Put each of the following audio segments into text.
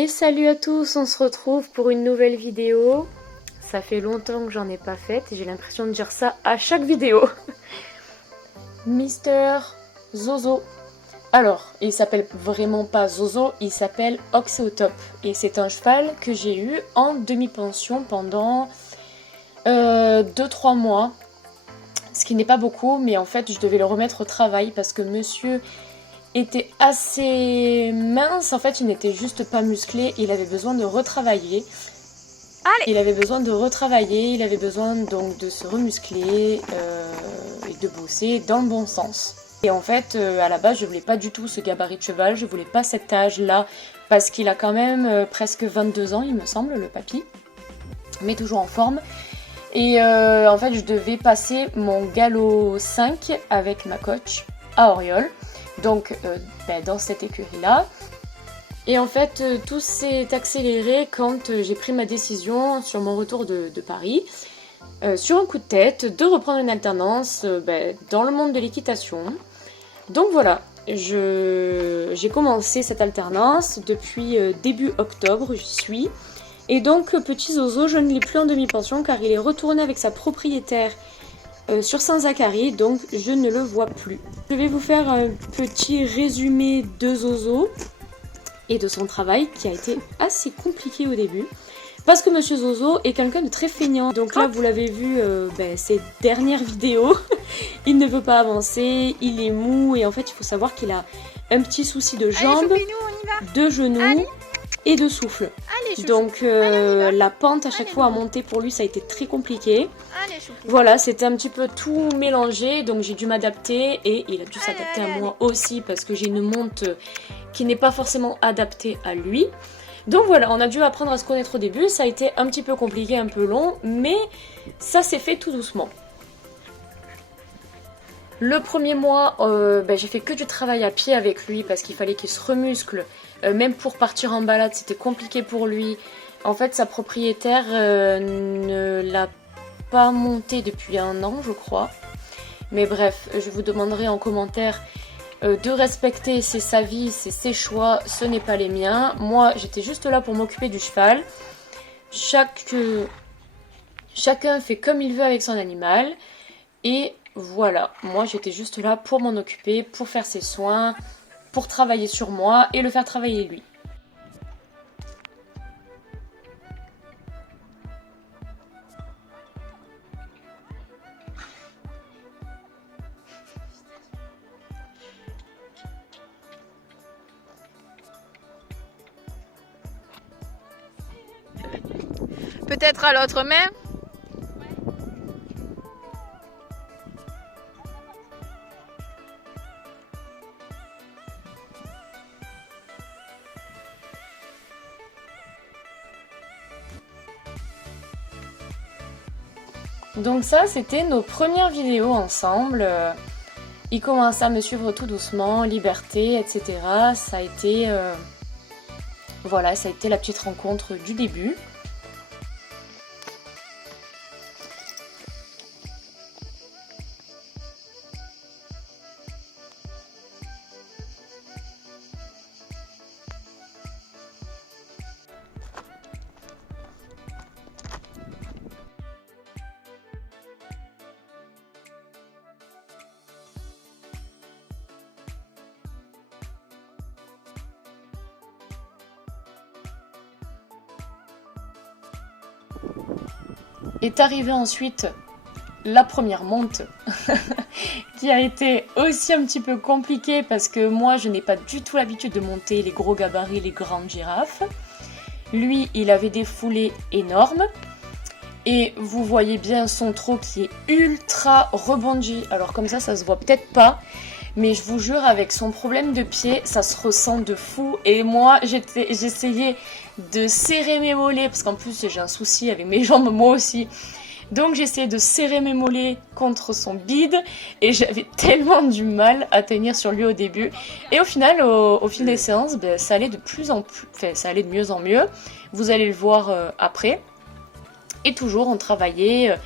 Et salut à tous, on se retrouve pour une nouvelle vidéo. Ça fait longtemps que j'en ai pas faite et j'ai l'impression de dire ça à chaque vidéo. Mister Zozo. Alors, il s'appelle vraiment pas Zozo, il s'appelle Oxeotop. Et c'est un cheval que j'ai eu en demi-pension pendant 2-3 mois. Ce qui n'est pas beaucoup, mais en fait je devais le remettre au travail parce que monsieur était assez mince, en fait il n'était juste pas musclé, il avait besoin de retravailler. Il avait besoin donc de se remuscler et de bosser dans le bon sens. Et en fait, à la base, je voulais pas du tout ce gabarit de cheval, je voulais pas cet âge-là, parce qu'il a quand même presque 22 ans, il me semble, le papy, mais toujours en forme. Et en fait, je devais passer mon galop 5 avec ma coach à Auriol, donc dans cette écurie-là. Et en fait, tout s'est accéléré quand j'ai pris ma décision sur mon retour de Paris, sur un coup de tête, de reprendre une alternance dans le monde de l'équitation. Donc voilà, j'ai commencé cette alternance depuis début octobre, j'y suis. Et donc, petit Zozo, je ne l'ai plus en demi-pension car il est retourné avec sa propriétaire sur Saint-Zacharie, donc je ne le vois plus. Je vais vous faire un petit résumé de Zozo et de son travail qui a été assez compliqué au début. Parce que monsieur Zozo est quelqu'un de très feignant. Donc là, vous l'avez vu, ces dernières vidéos, il ne veut pas avancer, il est mou et en fait, il faut savoir qu'il a un petit souci de jambes, de genoux et de souffle. Donc la pente à chaque fois à monter pour lui ça a été très compliqué. Voilà, c'était un petit peu tout mélangé, donc j'ai dû m'adapter et il a dû s'adapter à moi aussi parce que j'ai une monte qui n'est pas forcément adaptée à lui. Donc voilà, on a dû apprendre à se connaître au début, ça a été un petit peu compliqué, un peu long, mais ça s'est fait tout doucement. Le premier mois, j'ai fait que du travail à pied avec lui parce qu'il fallait qu'il se remuscle. Même pour partir en balade, c'était compliqué pour lui. En fait, sa propriétaire ne l'a pas monté depuis 1 an, je crois. Mais bref, je vous demanderai en commentaire de respecter, c'est sa vie, c'est ses choix, ce n'est pas les miens. Moi, j'étais juste là pour m'occuper du cheval. Chacun fait comme il veut avec son animal. Et voilà, moi j'étais juste là pour m'en occuper, pour faire ses soins, pour travailler sur moi et le faire travailler lui. Peut-être à l'autre main. Donc ça, c'était nos premières vidéos ensemble. Il commençait à me suivre tout doucement, liberté, etc. Ça a été, voilà, ça a été la petite rencontre du début. Est arrivée ensuite la première monte qui a été aussi un petit peu compliquée parce que moi je n'ai pas du tout l'habitude de monter les gros gabarits, les grandes girafes. Lui il avait des foulées énormes et vous voyez bien son trot qui est ultra rebondi. Alors comme ça se voit peut-être pas, mais je vous jure avec son problème de pied ça se ressent de fou. Et moi j'essayais de serrer mes mollets parce qu'en plus j'ai un souci avec mes jambes moi aussi. Donc j'essayais de serrer mes mollets contre son bide et j'avais tellement du mal à tenir sur lui au début. Et au final, au fil des séances, ça allait de plus en plus, ça allait de mieux en mieux. Vous allez le voir après. Et toujours on travaillait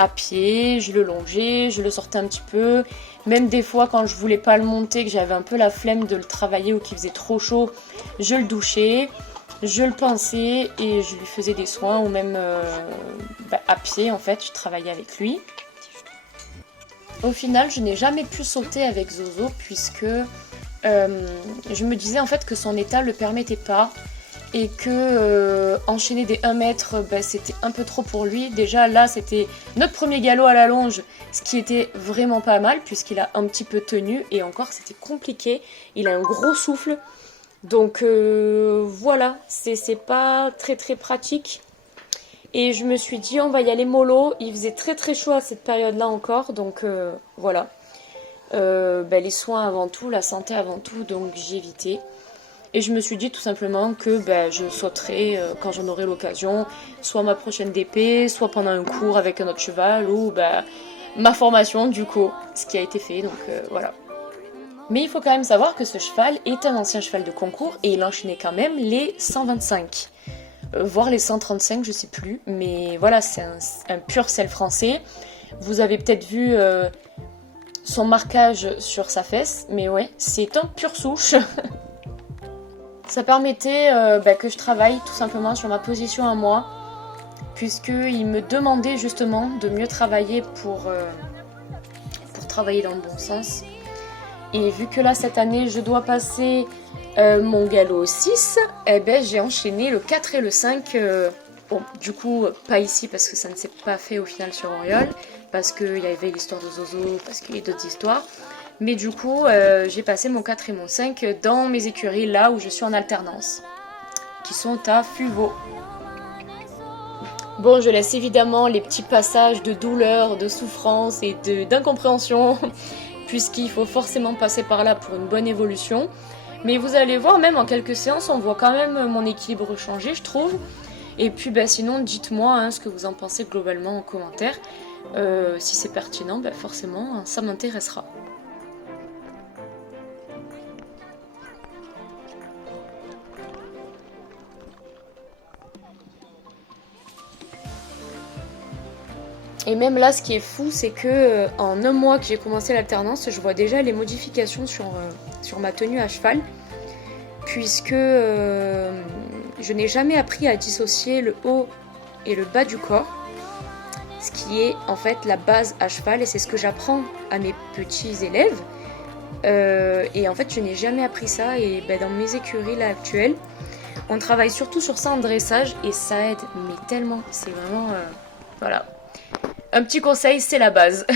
à pied, je le longeais, je le sortais un petit peu. Même des fois quand je voulais pas le monter, que j'avais un peu la flemme de le travailler ou qu'il faisait trop chaud, je le douchais. je le pansais et je lui faisais des soins ou même à pied en fait, je travaillais avec lui. Au final, je n'ai jamais pu sauter avec Zozo puisque je me disais en fait que son état le permettait pas et que enchaîner des 1 mètre, c'était un peu trop pour lui. Déjà là, c'était notre premier galop à la longe, ce qui était vraiment pas mal puisqu'il a un petit peu tenu et encore c'était compliqué. Il a un gros souffle. Donc voilà, c'est pas très très pratique. Et je me suis dit, on va y aller mollo. Il faisait très très chaud à cette période-là encore. Donc voilà. Les soins avant tout, la santé avant tout. Donc j'ai évité. Et je me suis dit tout simplement que je sauterai quand j'en aurai l'occasion. Soit ma prochaine DP, soit pendant un cours avec un autre cheval. Ou ma formation du coup. Ce qui a été fait. Donc voilà. Mais il faut quand même savoir que ce cheval est un ancien cheval de concours et il enchaînait quand même les 125. Voire les 135, je sais plus. Mais voilà, c'est un pur sel français. Vous avez peut-être vu son marquage sur sa fesse. Mais ouais, c'est un pur souche. Ça permettait que je travaille tout simplement sur ma position à moi. Puisqu'il me demandait justement de mieux travailler pour travailler dans le bon sens. Et vu que là, cette année, je dois passer mon galop 6, j'ai enchaîné le 4 et le 5. Bon, du coup, pas ici parce que ça ne s'est pas fait au final sur Auriol, parce qu'il y avait l'histoire de Zozo, parce qu'il y a d'autres histoires. Mais du coup, j'ai passé mon 4 et mon 5 dans mes écuries, là où je suis en alternance, qui sont à Fuveau. Bon, je laisse évidemment les petits passages de douleur, de souffrance et d'incompréhension, puisqu'il faut forcément passer par là pour une bonne évolution. Mais vous allez voir, même en quelques séances, on voit quand même mon équilibre changer, je trouve. Et puis sinon, dites-moi ce que vous en pensez globalement en commentaire. Si c'est pertinent, forcément, ça m'intéressera. Et même là, ce qui est fou, c'est que en 1 mois que j'ai commencé l'alternance, je vois déjà les modifications sur ma tenue à cheval, puisque je n'ai jamais appris à dissocier le haut et le bas du corps, ce qui est en fait la base à cheval, et c'est ce que j'apprends à mes petits élèves. Et en fait, je n'ai jamais appris ça, et dans mes écuries là actuelles, on travaille surtout sur ça en dressage, et ça aide, mais tellement, c'est vraiment... voilà. Un petit conseil, c'est la base.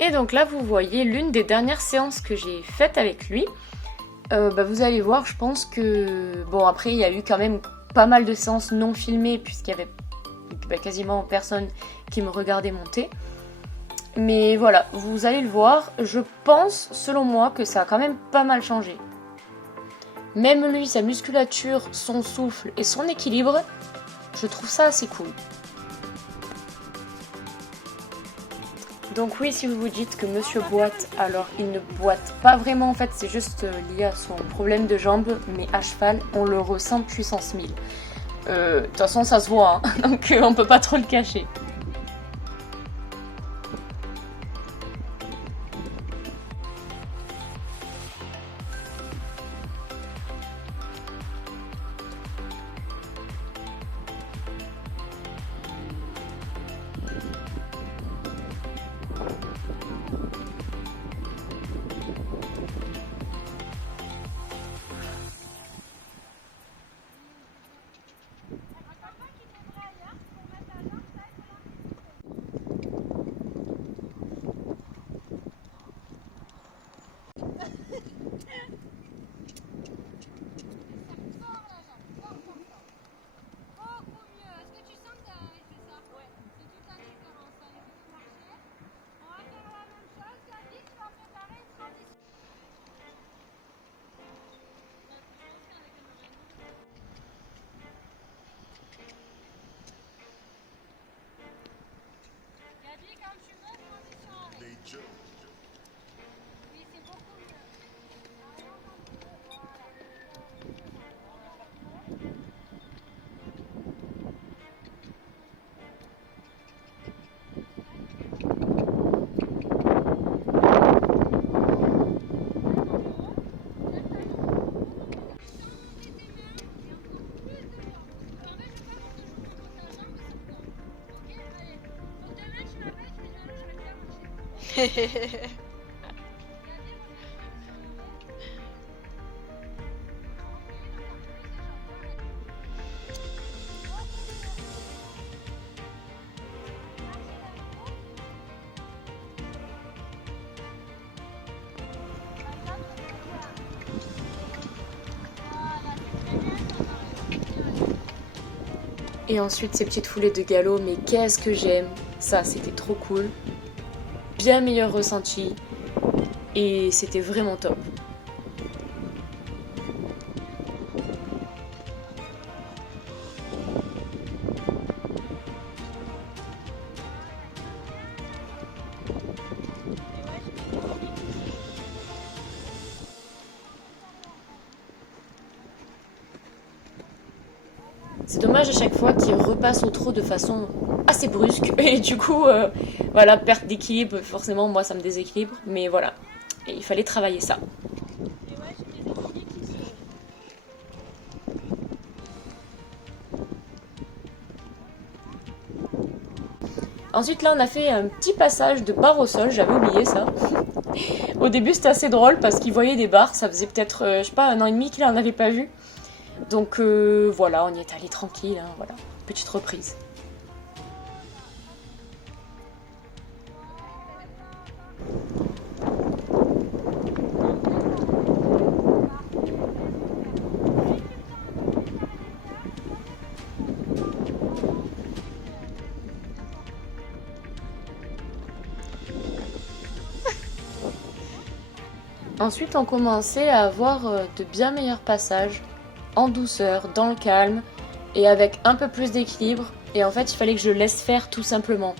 Et donc là, vous voyez l'une des dernières séances que j'ai faites avec lui. Vous allez voir, je pense que... Bon, après, il y a eu quand même pas mal de séances non filmées, puisqu'il y avait quasiment personne qui me regardait monter. Mais voilà, vous allez le voir, je pense, selon moi, que ça a quand même pas mal changé. Même lui, sa musculature, son souffle et son équilibre, je trouve ça assez cool. Donc oui, si vous vous dites que monsieur boite, alors il ne boite pas vraiment, en fait c'est juste lié à son problème de jambes, mais à cheval, on le ressent puissance 1000. De toute façon ça se voit, hein, donc on peut pas trop le cacher. Et ensuite ces petites foulées de galop, mais qu'est-ce que j'aime. Ça c'était trop cool. Bien meilleur ressenti. Et c'était vraiment top. C'est dommage à chaque fois qu'il repasse au trot de façon assez brusque. Et du coup, voilà, perte d'équilibre, forcément, moi ça me déséquilibre. Mais voilà, et il fallait travailler ça. Ensuite là on a fait un petit passage de barre au sol, j'avais oublié ça. Au début c'était assez drôle parce qu'il voyait des barres, ça faisait peut-être, je sais pas, 1 an et demi qu'il en avait pas vu. Donc voilà, on y est allé tranquille, hein, voilà, petite reprise. Ensuite on commençait à avoir de bien meilleurs passages, en douceur, dans le calme, et avec un peu plus d'équilibre. Et en fait il fallait que je laisse faire tout simplement.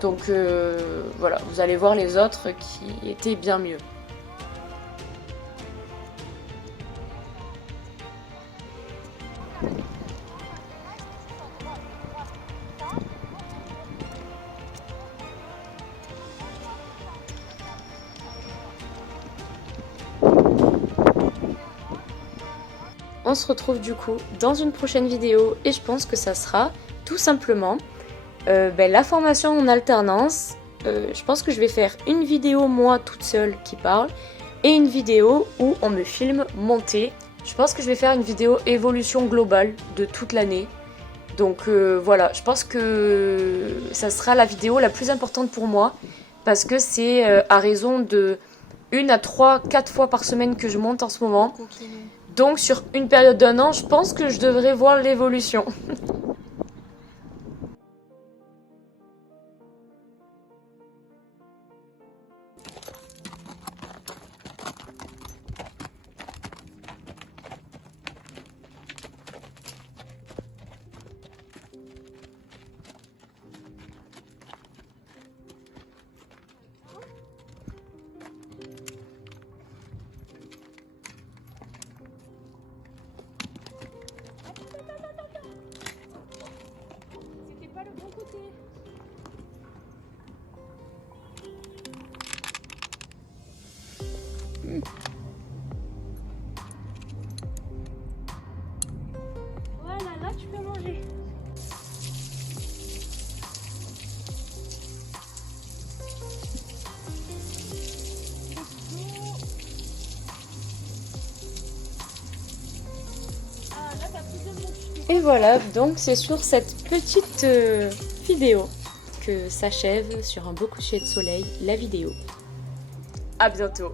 Donc voilà, vous allez voir les autres qui étaient bien mieux. On se retrouve du coup dans une prochaine vidéo et je pense que ça sera tout simplement la formation en alternance. Je pense que je vais faire une vidéo moi toute seule qui parle et une vidéo où on me filme monter. Je pense que je vais faire une vidéo évolution globale de toute l'année. Donc voilà, je pense que ça sera la vidéo la plus importante pour moi parce que c'est à raison de 1 à 3, 4 fois par semaine que je monte en ce moment. Donc sur une période d'un an, je pense que je devrais voir l'évolution. C'était pas le bon côté. Voilà, là tu peux manger. Et voilà, donc c'est sur cette petite vidéo que s'achève sur un beau coucher de soleil la vidéo. À bientôt.